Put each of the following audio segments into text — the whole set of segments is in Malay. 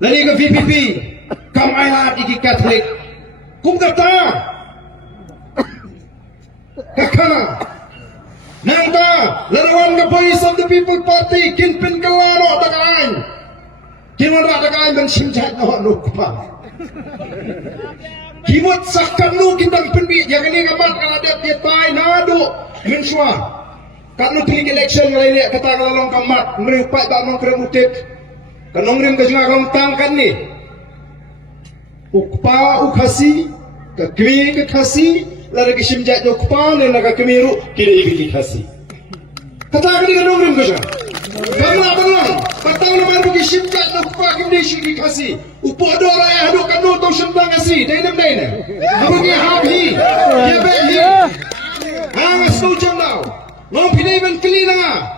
Lani ke VPP kam ayat iki Catholic kum kata kakana nangta larawan ke Voice of the People Party kinpin kalaro takain kinwara takain dan simjat no nukpa kimot sakkan nu kitang penbi yang ini kamat kaladat dia tay nado mensua kanu tiling election ngalai kata kalalong kamat meripat tak mengkremutit kanong rim kasi nga tangkan ni ukpa ukasi kakmi kakasi lari kisimjat ukpa ni nakakmiru kini ikit kasi kata kani kanong rim kasi kamu apa lang patang naman kisimjat ukpa kini ikit kasi upo dora ya haduk kanu tong sembang kasi dainam dainam habagi habi ya behi hangas tu jam now ngom pinay ban kili nga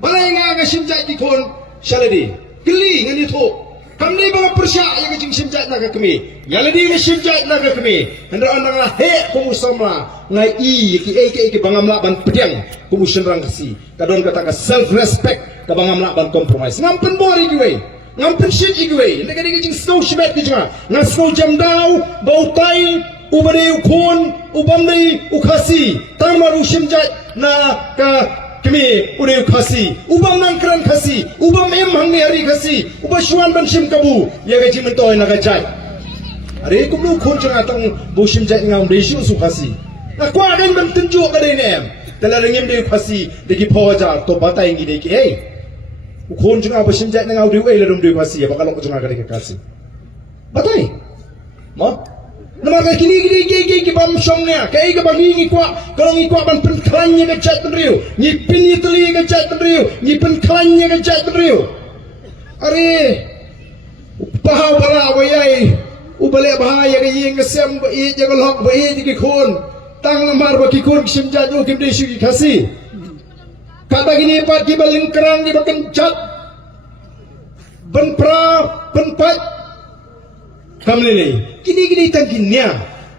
balay nga kisimjat ikon syaladi keli ngani tu kami bang persyak yang kecing simjat naga kami yang lagi simjat naga kami hendak orang he kumusama ngai ki bangamla ban pedang kumusun rang kasi kadon kata ka self respect ka bangamla ban compromise ngampen bori giwe ngampen shit giwe ndek kecing snow shibet kecing ngan snow jam daw bau tai ubade ukon ubamni ukasi tamaru simjat na ka kami udah kasi, ubam nangkran kasi, ubam hangni hari kasi, ubam syuan ban sim kabu, ya gaji mentoy nagajai. Hari kumlu kunjung atang bosim jai ngam desi usu kasi. Aku akan ban tunjuk kadai nem, telah rengim deh kasi, deki pawajar, to batai ingi deki, hey, kunjung apa bosim jai ngam deh, lerum deh kasi, apa kalau kunjung agak deki kasi, batai, mah? Nama kini bam songnya, kayak bagi ni kuat, kalau ni kuat ban penkelanya kecak teriu, ni pin ni teli kecak teriu, ni penkelanya kecak teriu. Are, bahau bala wayai, ubalik bahaya kaya ngesem bayi jaga lok bayi di kikun, tang lembar bagi kikun simjat tu kim desi kasih. Kata gini pat kibalin kerang di bakan cat, ben pra, ben pat. Kami ni, kini tangkinya,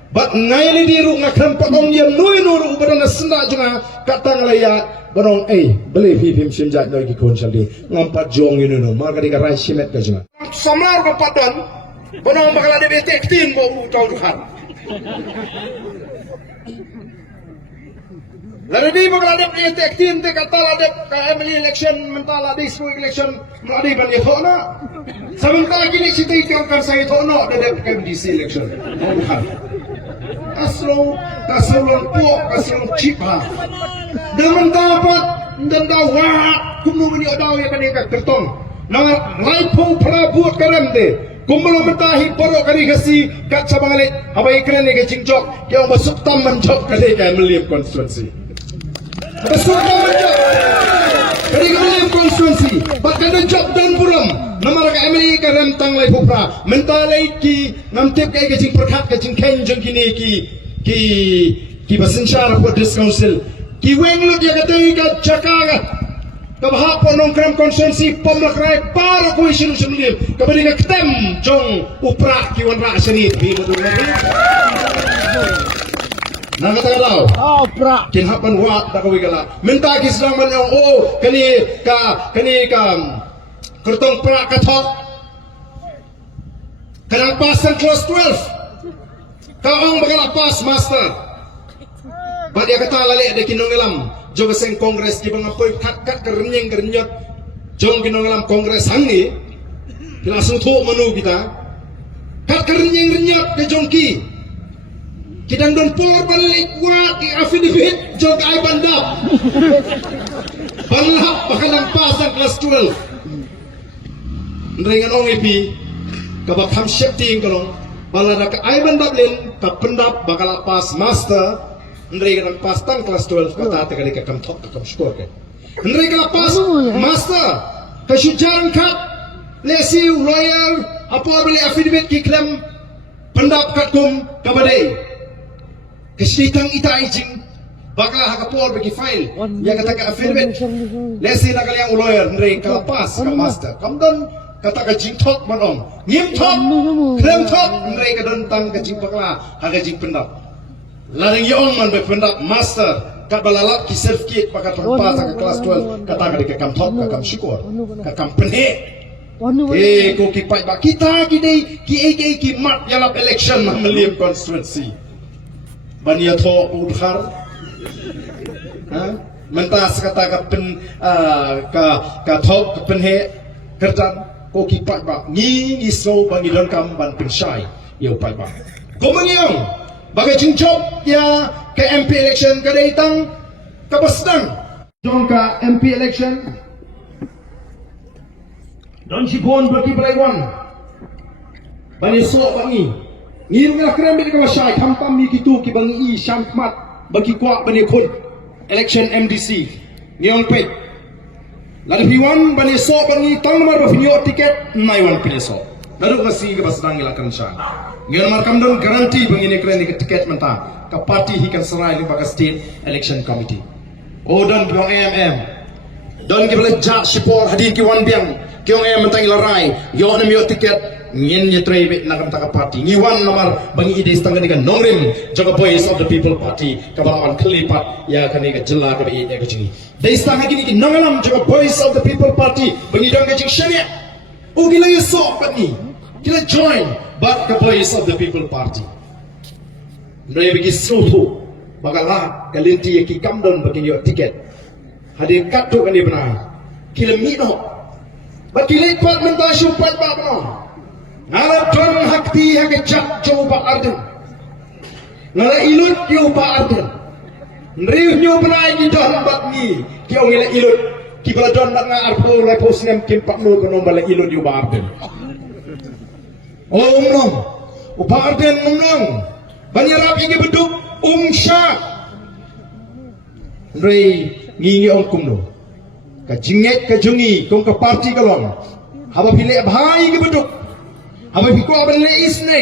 bat ngai di ru ngakram patong yang nuru berana senda juga katang layak berong beli film simjat lagi konsel di ngampat jong ini nu, maka dika rai simet kajungan. Samar kapatan, berong bakal ada betek tim bau tahu dukan. Lalu di bakal ada betek tim te kata ada Emily election mental ada isu election ada bani thona. Sementara kini kita ikutkan saya thona ada MDC election. Aslo puak aslo cipa. Dan dapat dan dawa kumu ni ada yang kini kertong. Nang laipo prabuat karam de. Kumbalo mentahi porok kali kasi kat sabangale abai keren ni kecingcok yang masuk taman jok kali kan melihat konstitusi. Masuk taman jok. Kali melihat konstitusi. Bahkan job dan buram. Nama rakyat Amerika rentang lai pupra mentalai ki namtip kai kecing perkat kecing kenjeng kini ki basensyar buat council ki wenglut ya katai ka jakaga ka bahap nongkram konsensi pemlakrai para ku isin semlim ka badinga ketem jong upra ki wanra seni bi betul nang kata daw upra kin hapan wa ta kawigala menta ki sedang man kani ka kertong perak katok kanang pasan kelas 12 kaong bakal pas master ba dia kata lali ada kinongelam joga seng kongres di bang apoy kat kerenyeng kerenyot jong kinongelam kongres hangi langsung tu menu kita kat kerenyeng kerenyot ke jongki kita don por balik kuat di affidavit jog ai bandap balap bakalang pasan kelas 12 dengan orang epi, kabak ham shifting kalau balada ke aiban dablin, kapendap bakal pas master, dengan pas tang kelas 12 kata kali ke kam top kam skor ke, dengan pas master, kesujaran kat, lesi royal, apa beli affidavit kiklem, pendap katkum kabadai, kesidang ita ijing, bakal hakapol bagi file, yang kata ke affidavit, lesi nak kalian lawyer, dengan pas kam master, kam don kata kajing tok manom nyim tok krem tok mereka dontang kajing pakla kajing pendap larang yong man be pendap master kat balalap ki certificate pakat pempas ke kelas 12 kata ka kam tok ka kam syukur ka kam penhe Ko kipai ba kita ki mat yalap election Melim constituency. Bania tho udhar. Mentas kata ka pen ka thok ka pen he kerjan ko kipai ba ni so bangi don kam ban pensyai yo pai ba. Ko mengiong bagai cincop ya ke MP election ka datang ka basdang. Jong ka MP election Don Sipon bagi Peraiwan Bani suak bangi Ngirung lah kerem bini kawasyai Kampam ni gitu ki bangi i syammat Bagi kuak bani kun Election MDC Ngiyong pet Lada piwan bani suak bangi Tang nomor berfinyo tiket Naiwan pilih suak Lalu kasi ke basdang ilakan syah Ngiyong markam don garanti bangi ni kerem ni tiket mentah Ka parti hikan serai ni baga state election committee Oh don biong AMM Don ki boleh jak sipor hadir ki wan biang Kiong mentang ilarai, yo na miyo tiket, ngin niya tray na kamtaka party. Ngiwan namar bangi ide setengah dengan nongrim, jaga voice of the people party, kabalawan kelipat ya kaniga jela ka ide ka jingi. Dai setengah gini ki nongalam jaga voice of the people party, bangi dong ka jing syariat. O gila yo sok patni, gila join but ka voice of the people party. Ndai bagi suhu, bagala kalinti ya ki kamdon bagi yo tiket. Hadir katu kan dia benar. Kila mino Bagi lepat mentah syupat bak penuh Ngalap don hakti hake jak jauh bak arden Ngalap ilut jauh bak arden Nriuh nyu benai di don bak ni Kiong ngilak ilut Kibala don bak nga arpo lepo sinem kimpak nu kono balik ilut jauh bak arden Oh umnong Bak arden umnong Banyarap ingi beduk syak Nri ngingi ongkum no Kajinget kajungi kong ka parti kalong haba pilih abhai ke beduk haba piko aban leis ne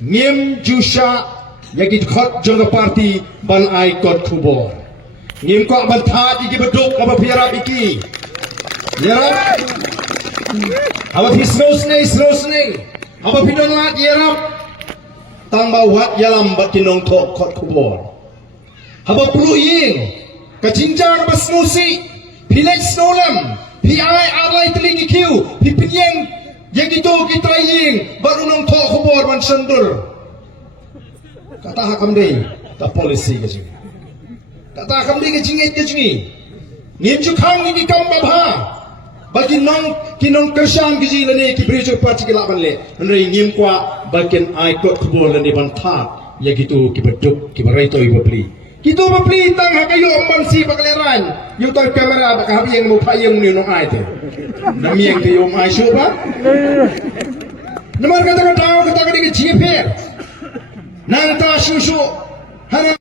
ngim jusha yagi khot jong ka parti ban ai kot khubor ngim ko aban tha ke beduk haba piara iki yarap haba pisnos ne haba pidon lat yarap tamba wat yalam batinong tok khot khubor haba pulu ying kajinjang basmusi Pilih snolam, PI alai telingi kiu, pipinyang yang itu kita ying baru nong tok khubor man sendur. Kata hakam deh, tak polisi ke sini. Kata hakam deh ke jingit ke sini. Ngim jukang ni kam babha. Bagi nong kinong kerjaan ke sini ni ki beri parti kelaban le. Nri ngim kwa bagian ai kot khubor le ban thak, yang itu ki beduk ki berai to ibu beli. Kita beli tang hakayo amban si bakaleran. Yu tang kamera bak habi yang mo payung ni no ai te. Namieng te yo mai syuba. Namar kata kata kata kata jiper. Nang ta syushu.